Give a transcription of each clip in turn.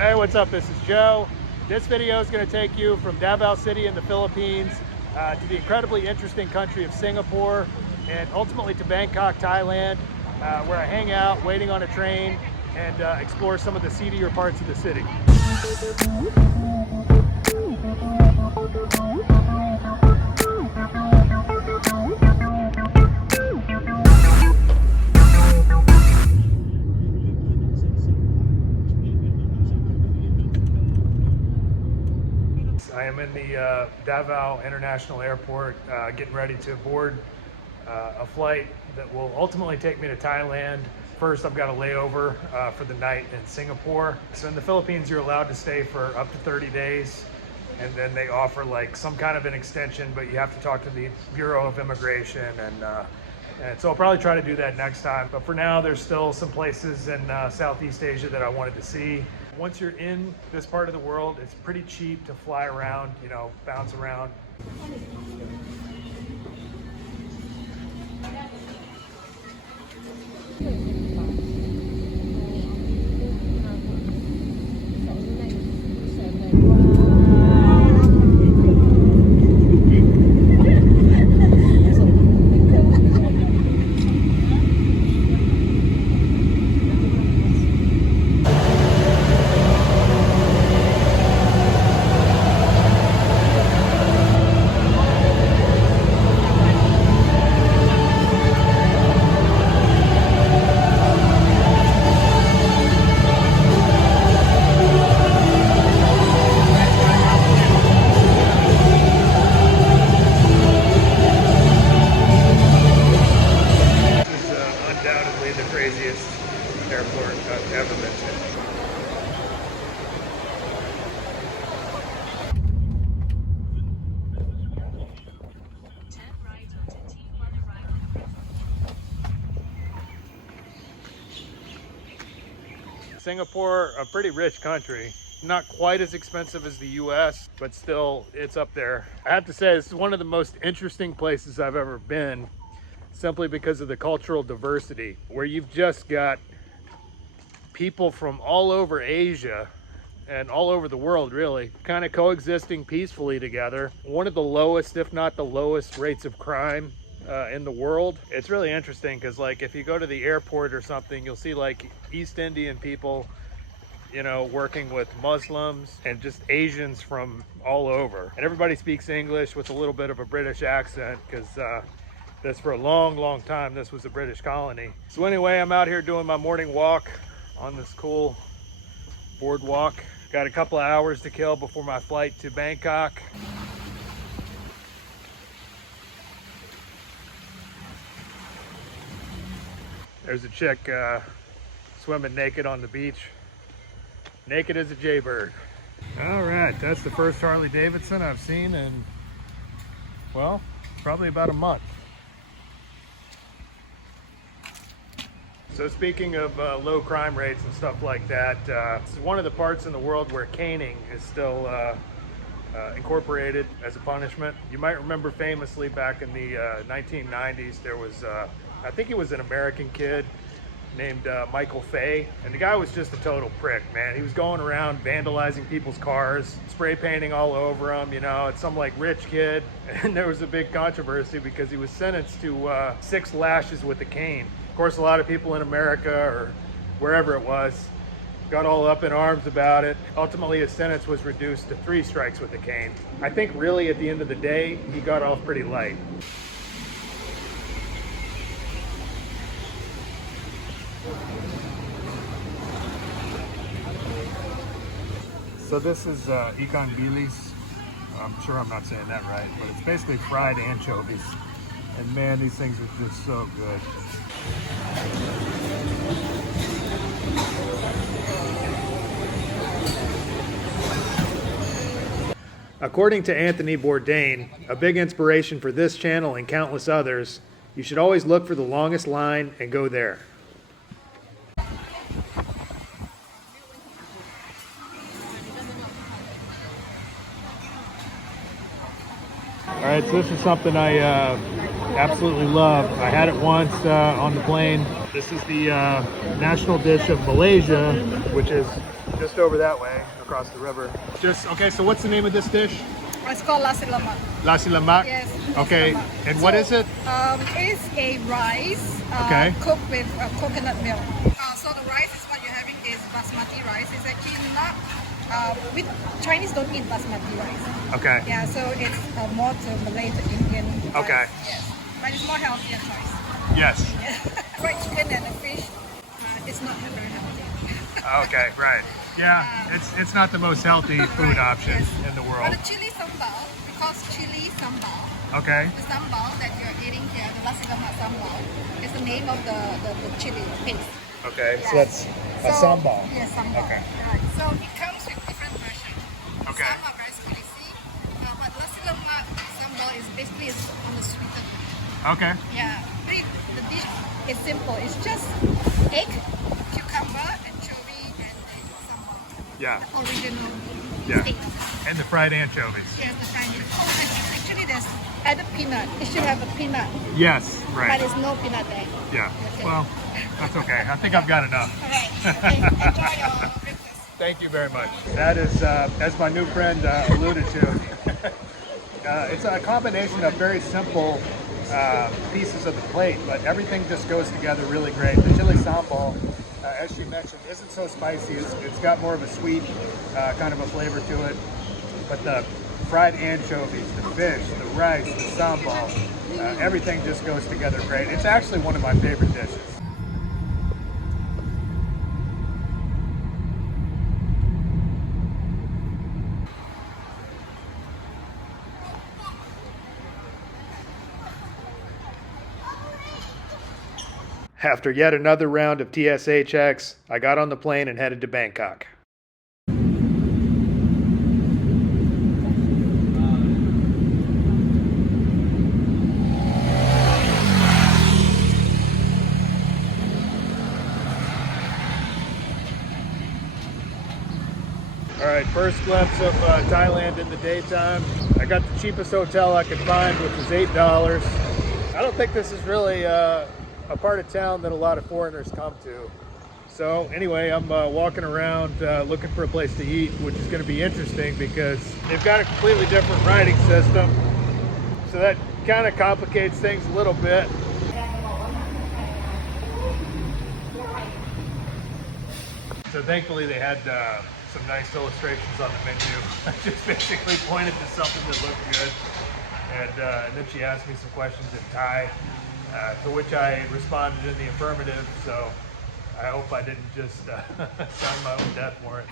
Hey, what's up? This is Joe. This video is going to take you from Davao City in the Philippines to the incredibly interesting country of Singapore and ultimately to Bangkok, Thailand, where I hang out waiting on a train and explore some of the seedier parts of the city. I am in the Davao International Airport, getting ready to board a flight that will ultimately take me to Thailand. First, I've got a layover for the night in Singapore. So in the Philippines, you're allowed to stay for up to 30 days. And then they offer like some kind of an extension, but you have to talk to the Bureau of Immigration. And so I'll probably try to do that next time. But for now, there's still some places in Southeast Asia that I wanted to see. Once you're in this part of the world, it's pretty cheap to fly around, you know, bounce around. Airport I've ever been to. Singapore, a pretty rich country. Not quite as expensive as the US, but still it's up there. I have to say this is one of the most interesting places I've ever been, simply because of the cultural diversity, where you've just got people from all over Asia and all over the world, really, kind of coexisting peacefully together. One of the lowest, if not the lowest, rates of crime in the world. It's really interesting because, like, if you go to the airport or something, you'll see like East Indian people, you know, working with Muslims and just Asians from all over. And everybody speaks English with a little bit of a British accent because this, for a long time, this was a British colony. So anyway, I'm out here doing my morning walk on this cool boardwalk. Got a couple of hours to kill before my flight to Bangkok. There's a chick swimming naked on the beach. Naked as a jaybird. All right, that's the first Harley Davidson I've seen in, well, probably about a month. So speaking of low crime rates and stuff like that, it's one of the parts in the world where caning is still incorporated as a punishment. You might remember famously back in the 1990s, there was, I think he was an American kid named Michael Fay, and the guy was just a total prick, man. He was going around vandalizing people's cars, spray painting all over them, you know. It's some like rich kid, and there was a big controversy because he was sentenced to 6 lashes with a cane. Of course, a lot of people in America or wherever it was got all up in arms about it. Ultimately, his sentence was reduced to 3 strikes with a cane. I think really at the end of the day, he got off pretty light. So this is ikan bilis. I'm sure I'm not saying that right, but it's basically fried anchovies. And man, these things are just so good. According to Anthony Bourdain, a big inspiration for this channel and countless others, you should always look for the longest line and go there. All right, so this is something I absolutely love. I had it once on the plane. This is the national dish of Malaysia, which is just over that way, across the river. Just, okay, so what's the name of this dish? It's called nasi lemak. Nasi lemak? Yes. Okay, and so, what is it? It's a rice cooked with coconut milk. So the rice is what you're having is basmati rice. It's actually not, Chinese don't eat basmati rice. Okay. Yeah, so it's more to Malay to Indian rice. Okay. Yes, but it's more healthier choice. Yes. Fried chicken and the fish, it's not very healthy. Okay, right. Yeah, it's not the most healthy food option in the world. But the chili sambal, because chili sambal. Okay. The sambal that you're eating here, the nasi lemak sambal, is the name of the chili paste. Okay, so that's a sambal. Yes, sambal. Okay. Right. So it comes with different versions. Okay. Some are very spicy, but nasi lemak sambal is basically on the sweeter side. Okay. Yeah. The dish is simple. It's just egg, cucumber, anchovy, and sambal. Yeah. The original Yeah. state. And the fried anchovies. Yes, the Chinese. Oh, actually, there's added peanut. It should have a peanut. Yes, But right. there's no peanut there. Yeah. Okay. Well, that's okay. I think I've got enough. All right. Okay. Enjoy your breakfast. Thank you very much. That is, as my new friend alluded to, it's a combination of very simple pieces of the plate, but everything just goes together really great. The chili sambal, as she mentioned, isn't so spicy. It's got more of a sweet kind of a flavor to it. But the fried anchovies, the fish, the rice, the sambal, everything just goes together great. It's actually one of my favorite dishes. After yet another round of TSA checks, I got on the plane and headed to Bangkok. All right, first glimpse of Thailand in the daytime. I got the cheapest hotel I could find, which was $8. I don't think this is really a part of town that a lot of foreigners come to. So anyway, I'm walking around looking for a place to eat, which is going to be interesting because they've got a completely different writing system. So that kind of complicates things a little bit. So thankfully they had some nice illustrations on the menu. I just basically pointed to something that looked good. And then she asked me some questions in Thai, to which I responded in the affirmative. So I hope I didn't just sign my own death warrant.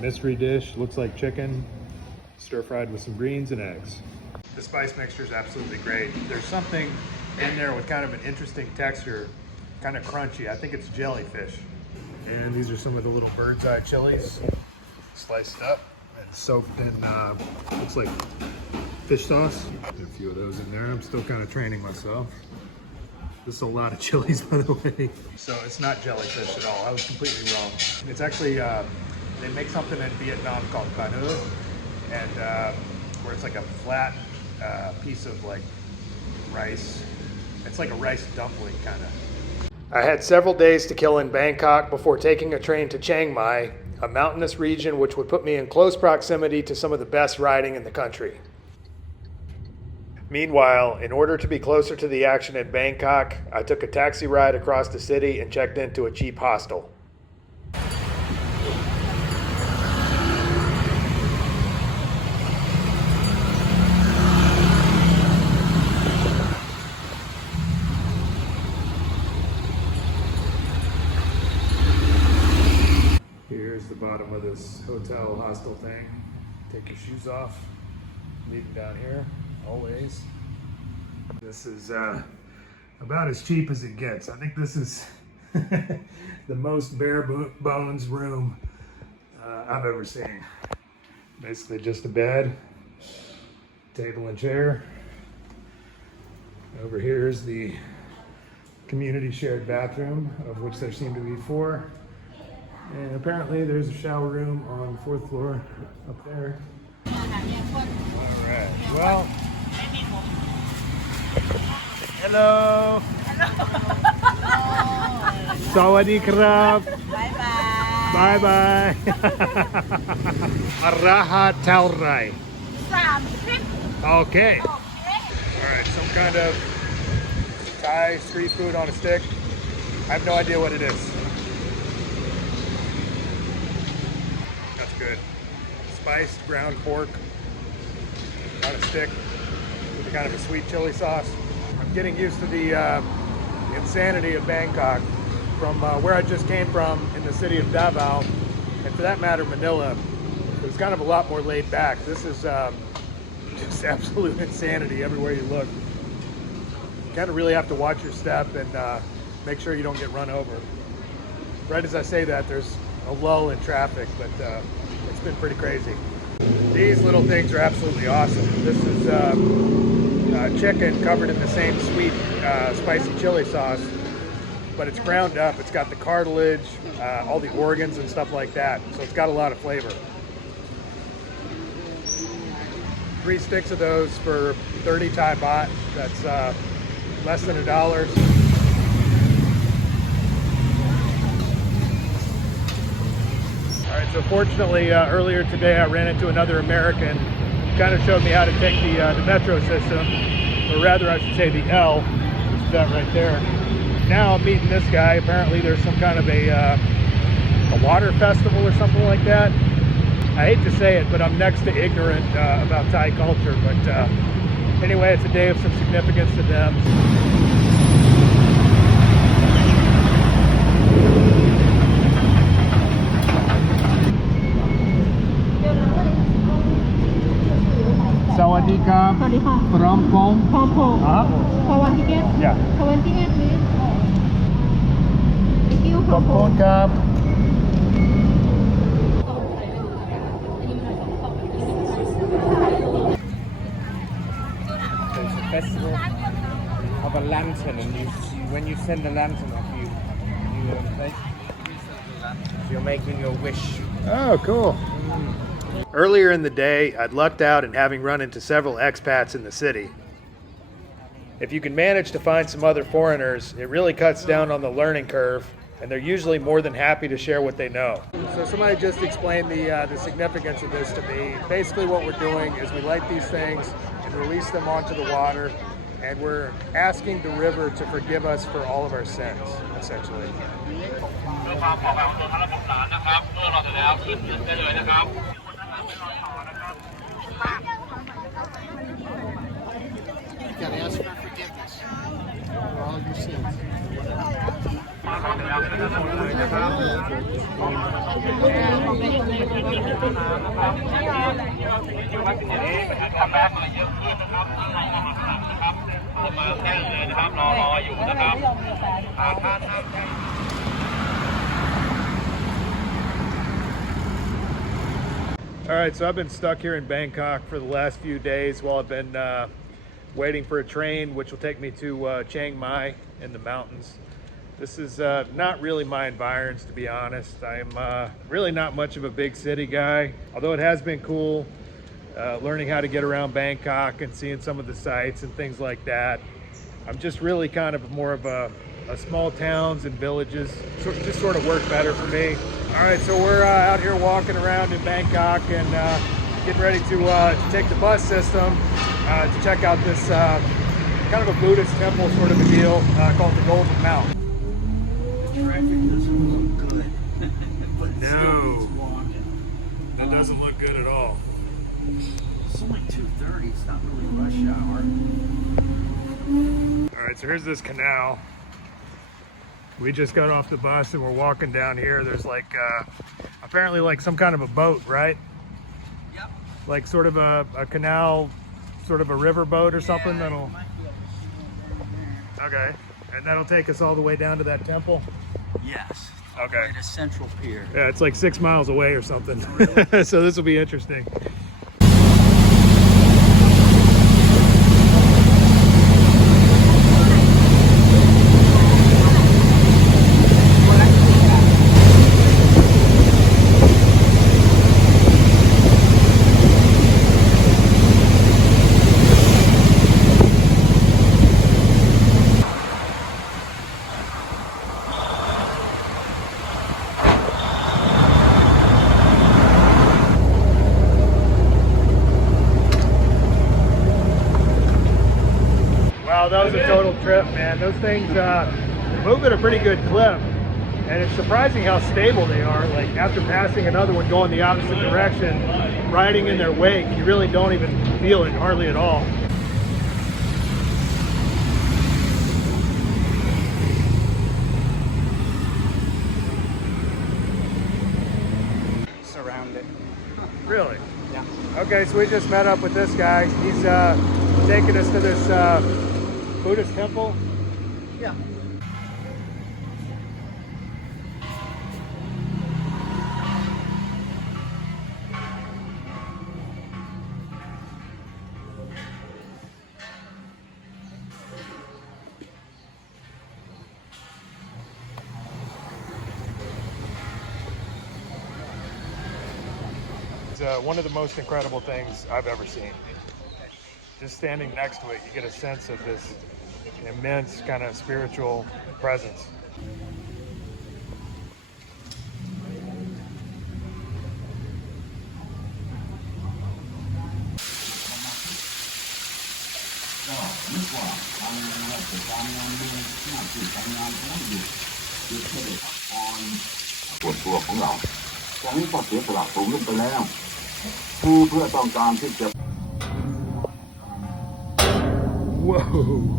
Mystery dish, looks like chicken, stir-fried with some greens and eggs. The spice mixture is absolutely great. There's something in there with kind of an interesting texture, kind of crunchy. I think it's jellyfish. And these are some of the little bird's eye chilies, sliced up and soaked in, looks like fish sauce. A few of those in there. I'm still kind of training myself. This is a lot of chilies, by the way. So it's not jellyfish at all. I was completely wrong. It's actually, they make something in Vietnam called banu, and where it's like a flat piece of like rice. It's like a rice dumpling kind of. I had several days to kill in Bangkok before taking a train to Chiang Mai, a mountainous region which would put me in close proximity to some of the best riding in the country. Meanwhile, in order to be closer to the action in Bangkok, I took a taxi ride across the city and checked into a cheap hostel. Here's the bottom of this hotel hostel thing. Take your shoes off, leave them down here, always. This is about as cheap as it gets. I think this is the most bare bones room I've ever seen. Basically just a bed, table and chair. Over here is the community shared bathroom, of which there seem to be 4. And apparently there's a shower room on the 4th floor up there. All right, well, Hello. Sawadee krab. Bye bye. Bye bye. Araha Taurai. Okay. Alright, some kind of Thai street food on a stick. I have no idea what it is. That's good. Spiced ground pork on a stick with a kind of a sweet chili sauce. I'm getting used to the insanity of Bangkok from where I just came from in the city of Davao, and for that matter Manila. It was kind of a lot more laid back. This is just absolute insanity everywhere you look. You kind of really have to watch your step and make sure you don't get run over. Right as I say that, there's a lull in traffic, but it's been pretty crazy. These little things are absolutely awesome. This is chicken covered in the same sweet spicy chili sauce, but it's ground up. It's got the cartilage, all the organs and stuff like that, so it's got a lot of flavor. 3 sticks of those for 30 Thai baht. That's less than $1. All right, so fortunately earlier today I ran into another American who kind of showed me how to take the metro system, or rather I should say the L, which is that right there. Now I'm meeting this guy. Apparently there's some kind of a water festival or something like that. I hate to say it, but I'm next to ignorant about Thai culture. But anyway, it's a day of some significance to them. Sawadee krab. From Pong. For one ticket? Yeah. For one ticket, please. Thank you. From Pong krab. There's a festival of a lantern, and when you send the lantern off, you're making your wish. Oh, cool. Earlier in the day, I'd lucked out in having run into several expats in the city. If you can manage to find some other foreigners, it really cuts down on the learning curve, and they're usually more than happy to share what they know. So somebody just explained the significance of this to me. Basically what we're doing is we light these things and release them onto the water, and we're asking the river to forgive us for all of our sins, essentially. You gotta ask for forgiveness for all your sins. All right, so I've been stuck here in Bangkok for the last few days while I've been waiting for a train which will take me to Chiang Mai in the mountains. This is not really my environs, to be honest. I'm really not much of a big city guy, although it has been cool learning how to get around Bangkok and seeing some of the sights and things like that. I'm just really kind of more of a small towns and villages, just sort of work better for me. All right, so we're out here walking around in Bangkok and getting ready to take the bus system to check out this kind of a Buddhist temple sort of a deal called the Golden Mount. The traffic doesn't look good. But it still No, needs walking. that doesn't look good at all. It's only 2:30. It's not really rush hour. All right, so here's this canal. We just got off the bus and we're walking down here. There's like apparently like some kind of a boat, right? Yep. Like sort of a canal, sort of a river boat or something that'll. Okay, and that'll take us all the way down to that temple. Yes. Okay. Right to Central Pier. Yeah, it's like 6 miles away or something. So this will be interesting. trip, man. Those things move at a pretty good clip. And it's surprising how stable they are. Like after passing another one going the opposite direction, riding in their wake, you really don't even feel it hardly at all. Surrounded. Really? Yeah. Okay, so we just met up with this guy. He's taking us to this Buddhist temple. Yeah. It's one of the most incredible things I've ever seen. Just standing next to it, you get a sense of this immense kind of spiritual presence. Whoa.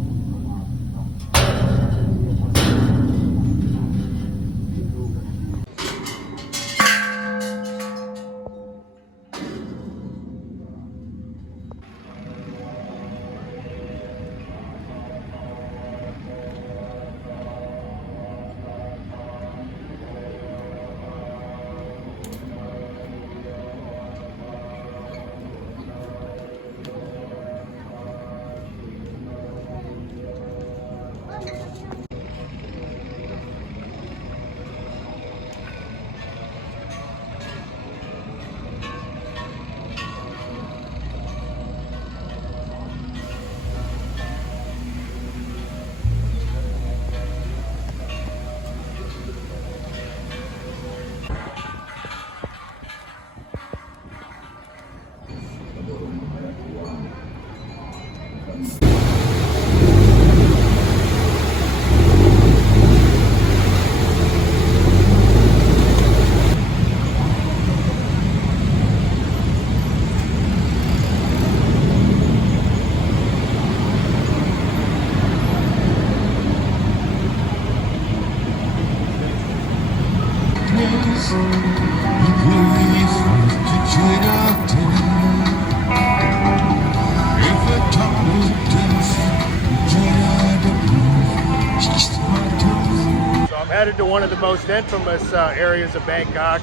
Headed to one of the most infamous areas of Bangkok,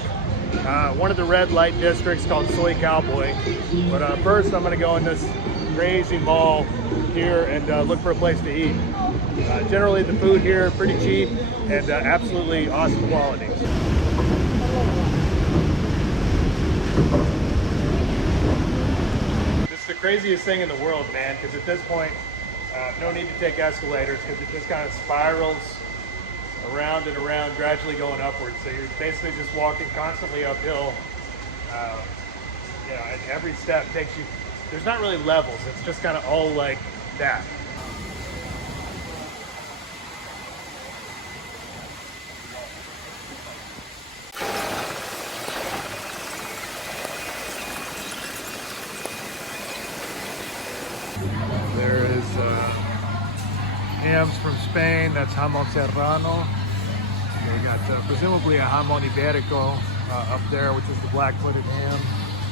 one of the red light districts called Soi Cowboy. But first I'm going to go in this crazy mall here and look for a place to eat. Generally the food here pretty cheap and absolutely awesome quality. This is the craziest thing in the world, man, because at this point no need to take escalators because it just kind of spirals around and around, gradually going upwards. So you're basically just walking constantly uphill. And every step takes you, there's not really levels, it's just kind of all like that. There is hams from Spain, that's jamon serrano. They got presumably a jamon iberico up there, which is the black-footed ham.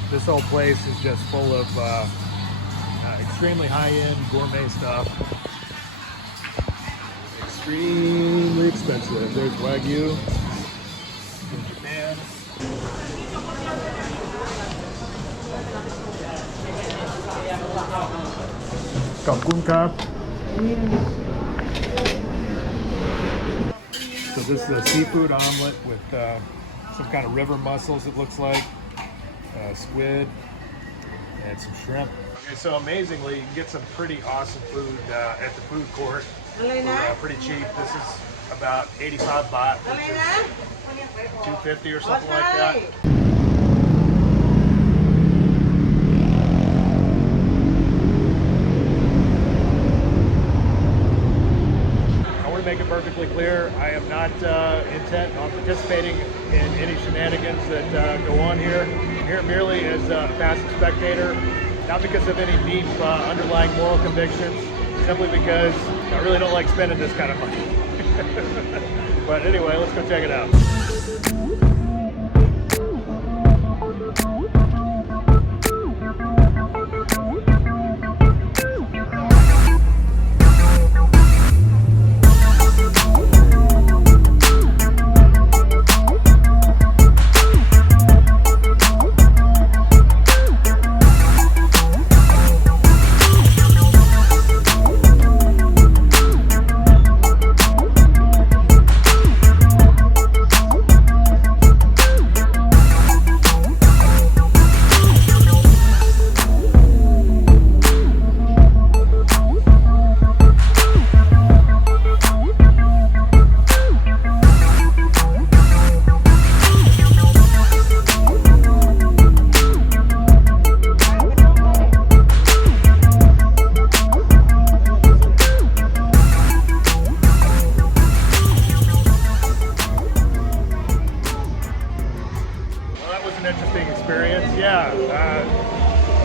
This whole place is just full of extremely high-end gourmet stuff. Extremely expensive. There's Wagyu from Japan. Kalkunka. So this is a seafood omelet with some kind of river mussels, it looks like, squid, and some shrimp. Okay, so amazingly, you can get some pretty awesome food at the food court for pretty cheap. This is about 85 baht, which is 250 or something like that. make it perfectly clear, I am not intent on participating in any shenanigans that go on here. I'm here merely as a passive spectator, not because of any deep underlying moral convictions, simply because I really don't like spending this kind of money. But anyway, let's go check it out.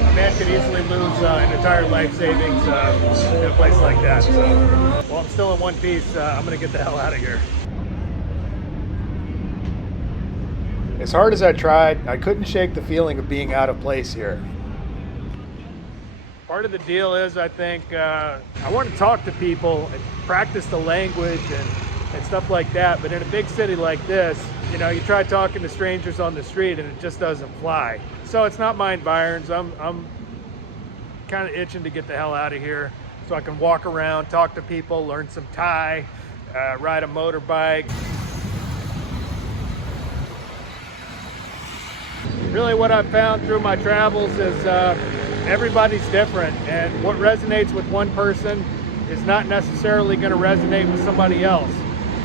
A man could easily lose an entire life savings in a place like that. So, while I'm still in one piece, I'm gonna get the hell out of here. As hard as I tried, I couldn't shake the feeling of being out of place here. Part of the deal is, I think, I want to talk to people and practice the language and stuff like that, but in a big city like this, you know, you try talking to strangers on the street and it just doesn't fly. So it's not my environs. I'm kind of itching to get the hell out of here so I can walk around, talk to people, learn some Thai, ride a motorbike. Really what I've found through my travels is everybody's different, and what resonates with one person is not necessarily going to resonate with somebody else.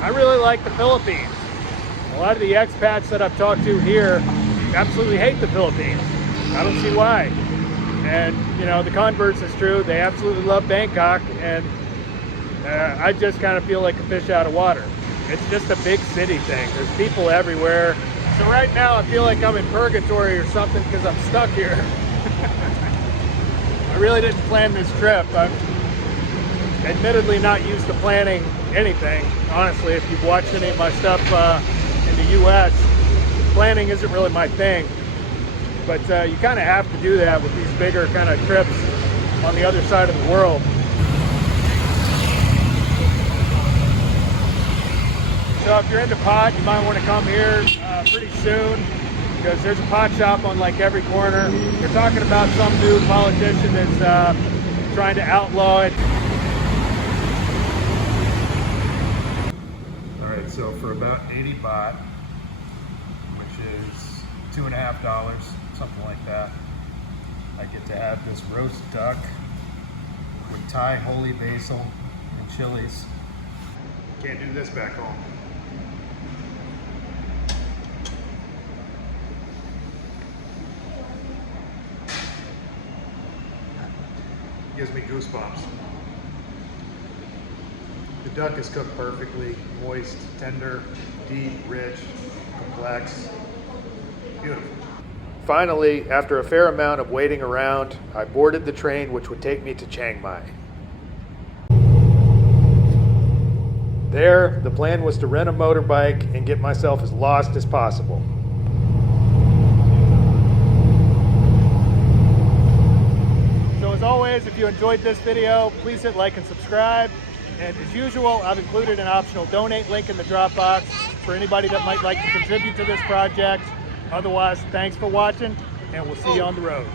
I really like the Philippines. A lot of the expats that I've talked to here absolutely hate the Philippines. I don't see why. And you know, the converse is true. They absolutely love Bangkok, and I just kind of feel like a fish out of water. It's just a big city thing. There's people everywhere. So right now I feel like I'm in Purgatory or something because I'm stuck here. I really didn't plan this trip. I'm admittedly not used to planning anything. Honestly, if you've watched any of my stuff in the US, planning isn't really my thing. But you kind of have to do that with these bigger kind of trips on the other side of the world. So if you're into pot, you might want to come here pretty soon, because there's a pot shop on like every corner. You're talking about some new politician that's trying to outlaw it. All right, so for about 80 baht, which is $2.50, something like that, I get to have this roast duck with Thai holy basil and chilies. Can't do this back home. Gives me goosebumps. The duck is cooked perfectly, moist, tender, deep, rich, complex, beautiful. Finally, after a fair amount of waiting around, I boarded the train which would take me to Chiang Mai. There, the plan was to rent a motorbike and get myself as lost as possible. As always, if you enjoyed this video, please hit like and subscribe. And as usual, I've included an optional donate link in the drop box for anybody that might like to contribute to this project. Otherwise, thanks for watching, and we'll see you on the road.